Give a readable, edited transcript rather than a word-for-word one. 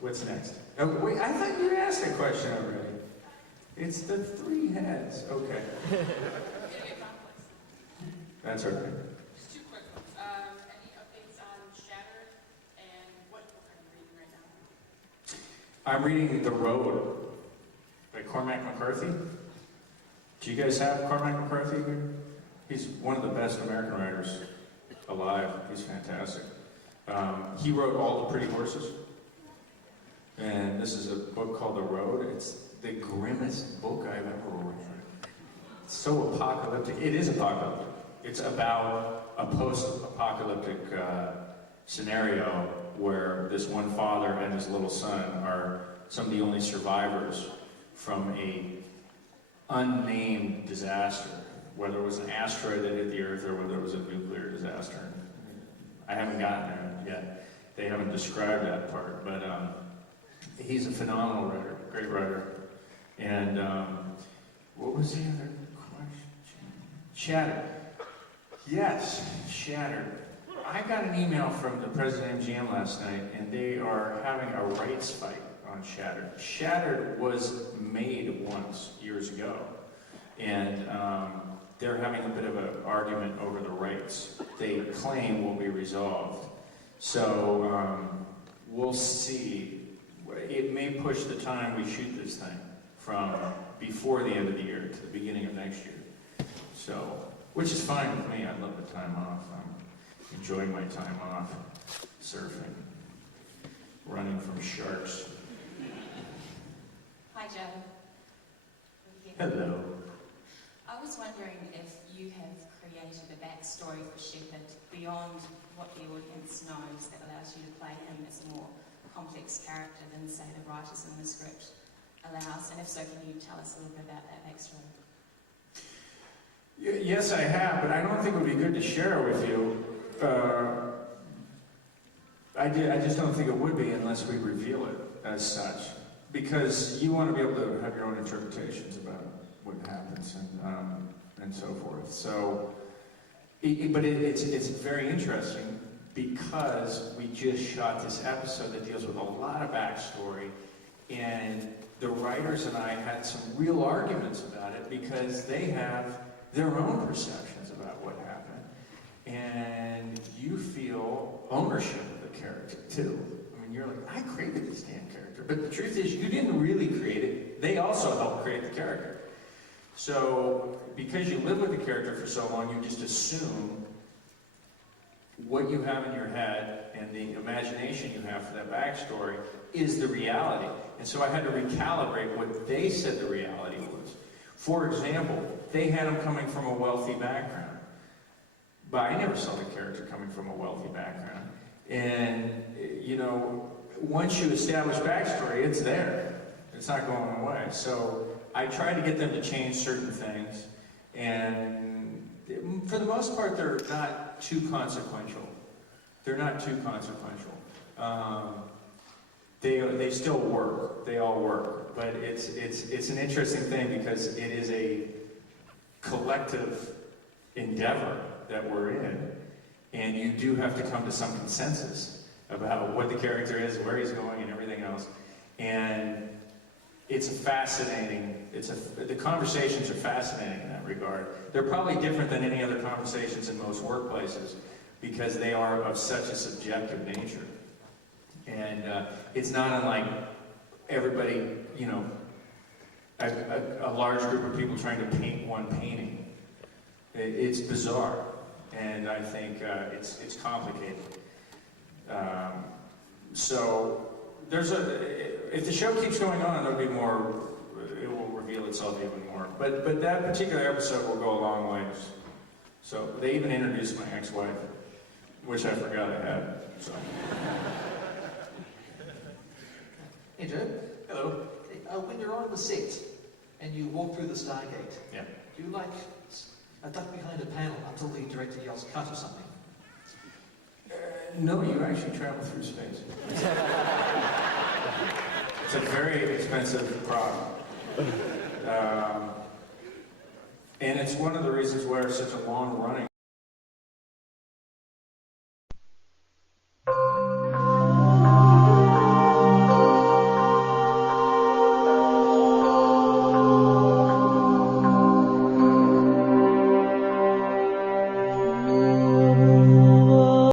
What's next? Oh, wait, I thought you asked a question already. It's the three heads. Okay. That's okay. Just two quick ones. Any updates on Shattered, and what book are you reading right now? I'm reading The Road by Cormac McCarthy. Do you guys have Cormac McCarthy here? He's one of the best American writers alive. He's fantastic. He wrote All the Pretty Horses. And this is a book called The Road. It's the grimmest book I've ever read. It's so apocalyptic. It is apocalyptic. It's about a post-apocalyptic scenario where this one father and his little son are some of the only survivors from a unnamed disaster, whether it was an asteroid that hit the Earth or whether it was a nuclear disaster. I haven't gotten there yet. They haven't described that part, but he's a phenomenal writer, great writer. And what was the other question? Shattered. Yes, Shattered. I got an email from the president of MGM last night, and they are having a rights fight on Shattered. Shattered was made once, years ago, and they're having a bit of an argument over the rights. They claim will be resolved. So we'll see. It may push the time we shoot this thing from before the end of the year to the beginning of next year. So, which is fine with me. I love the time off. I'm enjoying my time off, surfing, running from sharks. Hi, Joe. Hello. I was wondering if you have created a backstory for Shepard beyond what the audience knows that allows you to play him as a more complex character than, say, the writers in the script allows, and if so, can you tell us a little bit about that backstory? Yes, I have, but I don't think it would be good to share with you. I just don't think it would be unless we reveal it as such, because you want to be able to have your own interpretations about what happens and so forth. So, but it's very interesting because we just shot this episode that deals with a lot of backstory, and the writers and I had some real arguments about it because they have their own perceptions about what happened, and you feel ownership of the character too. I mean, you're like, I created this damn character, but the truth is you didn't really create it. They also helped create the character. So because you live with the character for so long, you just assume what you have in your head and the imagination you have for that backstory is the reality. And so I had to recalibrate what they said the reality was. For example, they had him coming from a wealthy background, but I never saw the character coming from a wealthy background. And, you know, once you establish backstory, it's there. It's not going away. So I tried to get them to change certain things, and for the most part, they're not too consequential. They're not too consequential. They still work. They all work. But it's an interesting thing because it is a collective endeavor that we're in, and you do have to come to some consensus about what the character is, where he's going, and everything else. And it's fascinating. The conversations are fascinating in that regard. They're probably different than any other conversations in most workplaces because they are of such a subjective nature. And it's not unlike everybody, you know, a large group of people trying to paint one painting. It's bizarre, and I think it's complicated. So if the show keeps going on, there'll be more. It will reveal itself even more. But that particular episode will go a long ways. So they even introduced my ex-wife, which I forgot I had. So. Hey Joe. Hello. When you're on the set and you walk through the Stargate, Yeah. do you like duck behind a panel until the director yells cut or something? No, you actually travel through space. It's a very expensive prop. And it's one of the reasons why it's such a long-running